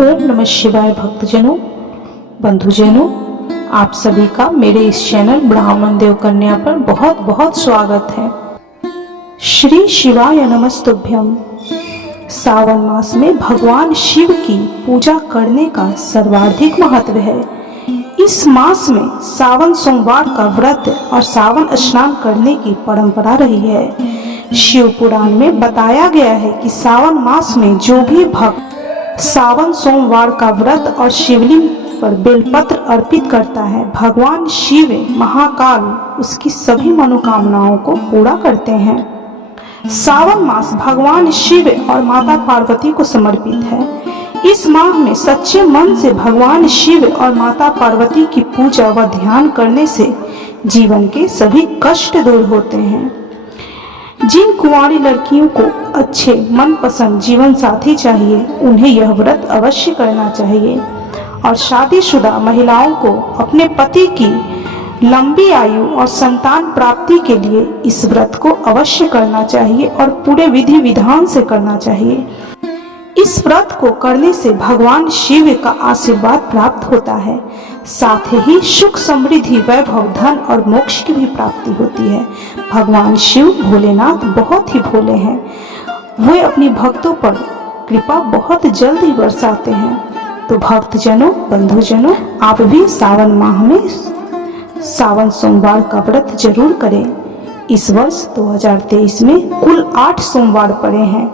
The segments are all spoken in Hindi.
ओम नमः शिवाय भक्तजनों, बंधुजनों, आप सभी का मेरे इस चैनल ब्राह्मण देव कन्या पर बहुत बहुत स्वागत है। श्री शिवाय नमस्तुभ्यम। सावन मास में भगवान शिव की पूजा करने का सर्वाधिक महत्व है। इस मास में सावन सोमवार का व्रत और सावन स्नान करने की परंपरा रही है। शिव पुराण में बताया गया है कि सावन मास में जो भी भक्त सावन सोमवार का व्रत और शिवलिंग पर बेलपत्र अर्पित करता है, भगवान शिव महाकाल उसकी सभी मनोकामनाओं को पूरा करते हैं। सावन मास भगवान शिव और माता पार्वती को समर्पित है। इस माह में सच्चे मन से भगवान शिव और माता पार्वती की पूजा व ध्यान करने से जीवन के सभी कष्ट दूर होते हैं। जिन कुंवारी लड़कियों को अच्छे मनपसंद जीवन साथी चाहिए, उन्हें यह व्रत अवश्य करना चाहिए। और शादीशुदा महिलाओं को अपने पति की लंबी आयु और संतान प्राप्ति के लिए इस व्रत को अवश्य करना चाहिए और पूरे विधि विधान से करना चाहिए। इस व्रत को करने से भगवान शिव का आशीर्वाद प्राप्त होता है, साथ ही सुख समृद्धि वैभव धन और मोक्ष की भी प्राप्ति होती है। भगवान शिव भोलेनाथ बहुत ही भोले हैं। वे अपनी भक्तों पर कृपा बहुत जल्द ही बरसाते हैं। तो भक्तजनों, बंधुजनों, आप भी सावन माह में सावन सोमवार का व्रत जरूर करें। इस वर्ष 2023 में कुल 8 सोमवार पड़े हैं,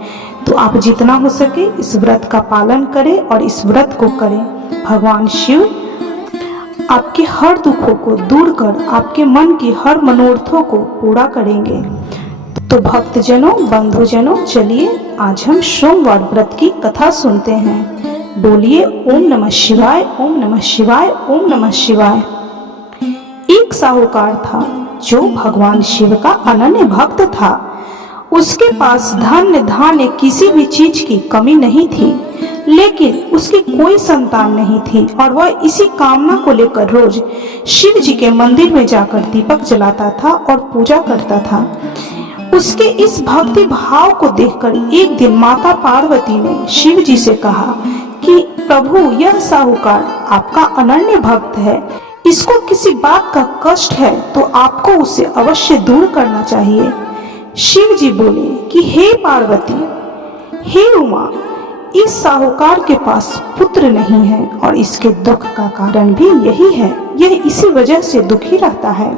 तो आप जितना हो सके इस व्रत का पालन करें और इस व्रत को करें। भगवान शिव आपके हर दुखों को दूर कर आपके मन की हर मनोरथों को पूरा करेंगे। तो भक्तजनों, बंधुजनों, चलिए आज हम सोमवार व्रत की कथा सुनते हैं। बोलिए ओम नमः शिवाय, ओम नमः शिवाय, ओम नमः शिवाय। एक साहूकार था जो भगवान शिव का अनन्य भक्त था। उसके पास धन धान्य किसी भी चीज की कमी नहीं थी, लेकिन उसकी कोई संतान नहीं थी और वह इसी कामना को लेकर रोज शिव जी के मंदिर में जाकर दीपक जलाता था और पूजा करता था। उसके इस भक्ति भाव को देखकर एक दिन माता पार्वती ने शिव जी से कहा कि प्रभु, यह साहूकार आपका अनन्य भक्त है, इसको किसी बात का कष्ट है तो आपको उसे अवश्य दूर करना चाहिए। शिव जी बोले कि हे पार्वती, हे उमा, इस साहूकार के पास पुत्र नहीं है और इसके दुख का कारण भी यही है। यह इसी वजह से दुखी रहता है।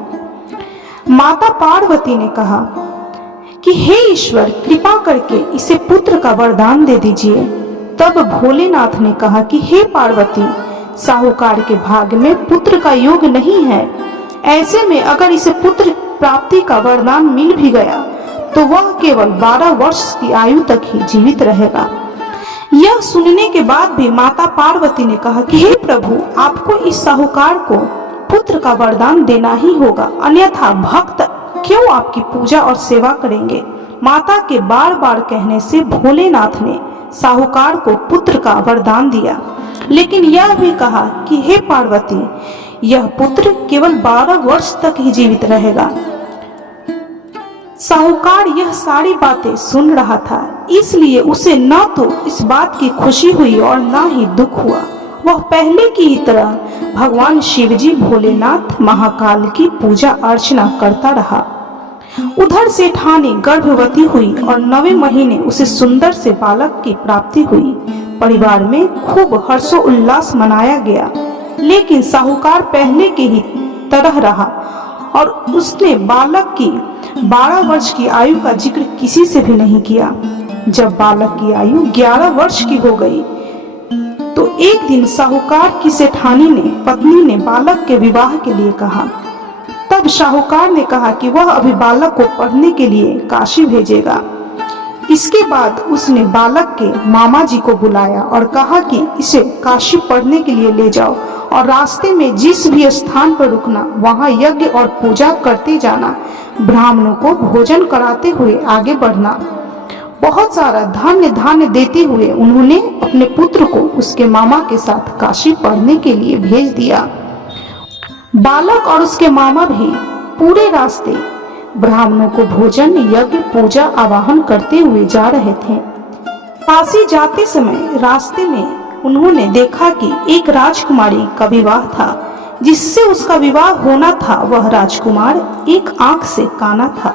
माता पार्वती ने कहा कि हे ईश्वर, कृपा करके इसे पुत्र का वरदान दे दीजिए। तब भोलेनाथ ने कहा कि हे पार्वती, साहूकार के भाग्य में पुत्र का योग नहीं है। ऐसे में अगर इसे पुत्र प्राप्ति का वरदान मिल भी गया तो वह केवल 12 वर्ष की आयु तक ही जीवित रहेगा। यह सुनने के बाद भी माता पार्वती ने कहा कि हे प्रभु, आपको इस साहूकार को पुत्र का वरदान देना ही होगा, अन्यथा भक्त क्यों आपकी पूजा और सेवा करेंगे। माता के बार बार कहने से भोलेनाथ ने साहूकार को पुत्र का वरदान दिया, लेकिन यह भी कहा कि हे पार्वती, यह पुत्र केवल 12 वर्ष तक ही जीवित रहेगा। साहूकार यह सारी बातें सुन रहा था, इसलिए उसे न तो इस बात की खुशी हुई और न ही दुख हुआ। वह पहले की ही तरह भगवान शिवजी भोलेनाथ महाकाल की पूजा अर्चना करता रहा। उधर सेठानी गर्भवती हुई और 9वें महीने उसे सुंदर से बालक की प्राप्ति हुई। परिवार में खूब हर्षोल्लास मनाया गया, लेकिन साहूकार पहले के ही तरह रहा और उसने बालक की 12 वर्ष की आयु का जिक्र किसी से भी नहीं किया। जब बालक की आयु 11 वर्ष की हो गई तो एक दिन साहूकार की सेठानी ने पत्नी ने बालक के विवाह के लिए कहा। तब साहूकार ने कहा कि वह अभी बालक को पढ़ने के लिए काशी भेजेगा। इसके बाद उसने बालक के मामा जी को बुलाया और कहा कि इसे काशी पढ़ने के लिए ले जाओ और रास्ते में जिस भी स्थान पर रुकना वहां यज्ञ और पूजा करते जाना, ब्राह्मणों को भोजन कराते हुए आगे बढ़ना। बहुत सारा धान्य देते हुए उन्होंने अपने पुत्र को उसके मामा के साथ काशी पढ़ने के लिए भेज दिया। बालक और उसके मामा भी पूरे रास्ते ब्राह्मणों को भोजन, यज्ञ, पूजा, आवाहन करते हुए जा रहे थे। काशी जाते समय रास्ते में उन्होंने देखा कि एक राजकुमारी का विवाह था। जिससे उसका विवाह होना था वह राजकुमार एक आंख से काना था।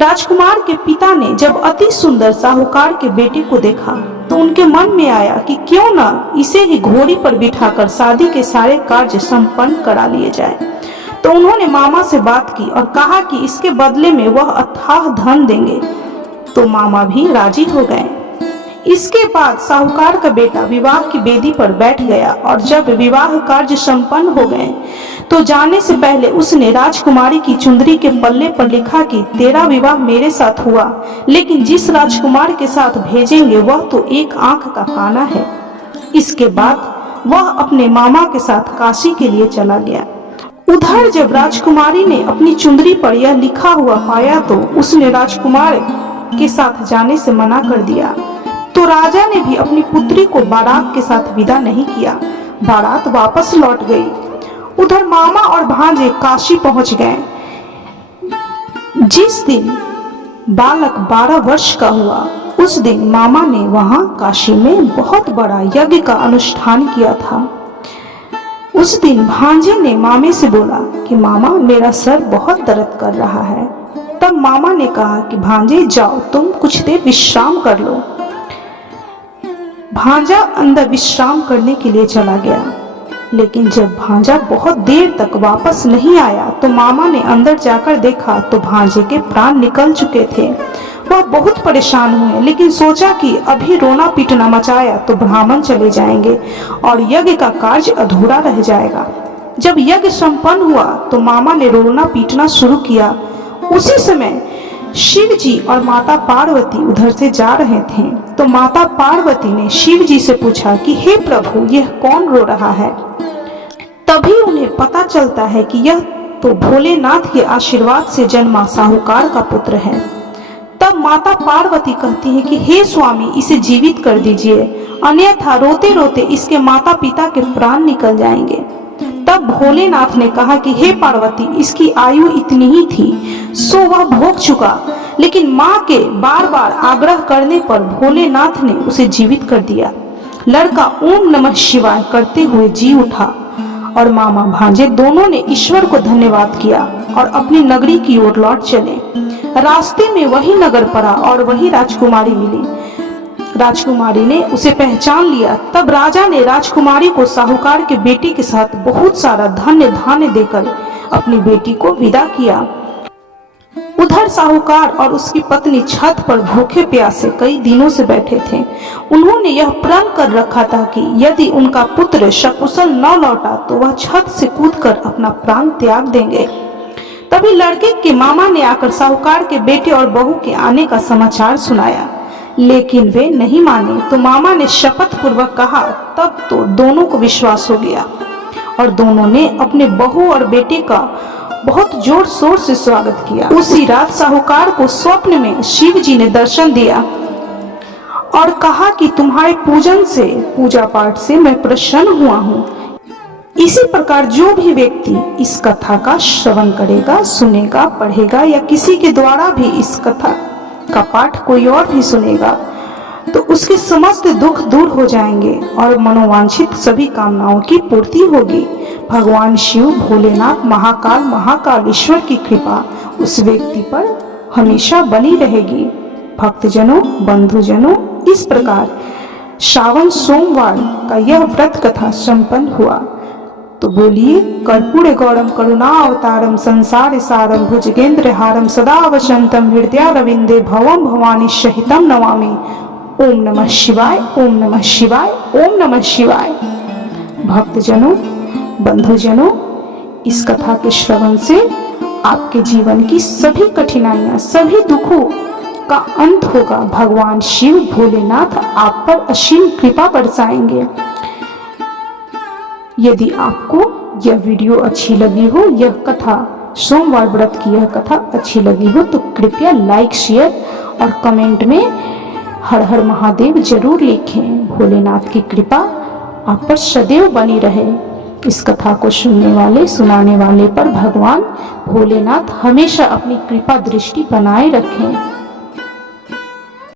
राजकुमार के पिता ने जब अति सुंदर साहूकार के बेटे को देखा तो उनके मन में आया कि क्यों न इसे ही घोड़ी पर बिठाकर शादी के सारे कार्य संपन्न करा लिए जाए। तो उन्होंने मामा से बात की और कहा कि इसके बदले में वह अथाह धन देंगे। तो मामा भी राजी हो गए। इसके बाद साहूकार का बेटा विवाह की बेदी पर बैठ गया और जब विवाह कार्य संपन्न हो गए तो जाने से पहले उसने राजकुमारी की चुंदरी के पल्ले पर लिखा कि तेरा विवाह मेरे साथ हुआ, लेकिन जिस राजकुमार के साथ भेजेंगे वह तो एक आंख का काना है। इसके बाद वह अपने मामा के साथ काशी के लिए चला गया। उधर जब राजकुमारी ने अपनी चुंदरी पर यह लिखा हुआ पाया तो उसने राजकुमार के साथ जाने से मना कर दिया। तो राजा ने भी अपनी पुत्री को बारात के साथ विदा नहीं किया। बारात वापस लौट गई। उधर मामा और भांजे काशी पहुंच गए। जिस दिन बालक 12 वर्ष का हुआ उस दिन मामा ने वहां काशी में बहुत बड़ा यज्ञ का अनुष्ठान किया था। उस दिन भांजे ने मामे से बोला कि मामा मेरा सर बहुत दर्द कर रहा है। तब मामा ने कहा कि भांजे जाओ तुम कुछ देर विश्राम कर लो। भांजा अंदर विश्राम करने के लिए चला गया, लेकिन जब भांजा बहुत देर तक वापस नहीं आया तो मामा ने अंदर जाकर देखा तो भांजे के प्राण निकल चुके थे। वह बहुत परेशान हुए, लेकिन सोचा कि अभी रोना पीटना मचाया तो ब्राह्मण चले जाएंगे और यज्ञ का कार्य अधूरा रह जाएगा। जब यज्ञ संपन्न हुआ तो मामा ने रोना पीटना शुरू किया। उसी समय शिव जी और माता पार्वती उधर से जा रहे थे। तो माता पार्वती ने शिव जी से पूछा कि हे प्रभु यह कौन रो रहा है। तभी उन्हें पता चलता है कि यह तो भोलेनाथ के आशीर्वाद से जन्मा साहूकार का पुत्र है। तब माता पार्वती कहती है कि हे स्वामी इसे जीवित कर दीजिए, अन्यथा रोते रोते इसके माता पिता के प्राण निकल जाएंगे। तब भोलेनाथ ने कहा कि हे पार्वती इसकी आयु इतनी ही थी सो वह भोग चुका, लेकिन माँ के बार बार आग्रह करने पर भोलेनाथ ने उसे जीवित कर दिया। लड़का ओम नमः शिवाय करते हुए जी उठा और मामा भांजे दोनों ने ईश्वर को धन्यवाद किया और अपनी नगरी की ओर लौट चले। रास्ते में वही नगर पड़ा और वही राजकुमारी मिली। राजकुमारी ने उसे पहचान लिया। तब राजा ने राजकुमारी को साहूकार के बेटे के साथ बहुत सारा धन्य धान्य देकर अपनी बेटी को विदा किया। उधर साहूकार और उसकी पत्नी छत पर भूखे प्यासे कई दिनों से बैठे थे। उन्होंने यह प्रण कर रखा था कि यदि उनका पुत्र सकुशल न लौटा तो वह छत से कूदकर अपना प्राण त्याग देंगे। तभी लड़के के मामा ने आकर साहूकार के बेटे और बहू के आने का समाचार सुनाया, लेकिन वे नहीं माने। तो मामा ने शपथ पूर्वक कहा। तब तो दोनों को विश्वास हो गया और दोनों ने अपने बहू और बेटे का बहुत जोर शोर से स्वागत किया। उसी रात साहूकार को स्वप्न में शिव जी ने दर्शन दिया और कहा कि तुम्हारे पूजन से पूजा पाठ से मैं प्रसन्न हुआ हूँ। इसी प्रकार जो भी व्यक्ति इस कथा का श्रवण करेगा, सुनेगा, पढ़ेगा या किसी के द्वारा भी इस कथा का पाठ कोई और भी सुनेगा तो उसके समस्त दुख दूर हो जाएंगे और मनोवांछित सभी कामनाओं की पूर्ति होगी। भगवान शिव, भोलेनाथ, महाकाल ईश्वर की कृपा उस व्यक्ति पर हमेशा बनी रहेगी। भक्तजनों, बंधुजनों, इस प्रकार श्रावण सोमवार का यह व्रत कथा संपन्न हुआ। तो बोलिए कर्पूर गौरम करुणावतारम संसार सारम भुजगेंद्र हारम सदा वसंतम हृदयारविंदे भवम भवानी सहितम नमामि। ओम नमः शिवाय, ओम नमः शिवाय, ओम नमः शिवाय। भक्तजनों, बंधुजनों, इस कथा के श्रवण से आपके जीवन की सभी कठिनाइयां, सभी दुखों का अंत होगा। भगवान शिव, भोलेनाथ आप पर असीम कृपा बरसाएंगे। यदि आपको यह वीडियो अच्छी लगी हो, यह कथा, सोमवार व्रत की यह कथा अच्छी लगी हो तो कृपया लाइक, शेयर और कमेंट में हर हर महादेव जरूर लिखें। भोलेनाथ की कृपा आप पर सदैव बनी रहे। इस कथा को सुनने वाले, सुनाने वाले पर भगवान भोलेनाथ हमेशा अपनी कृपा दृष्टि बनाए रखें।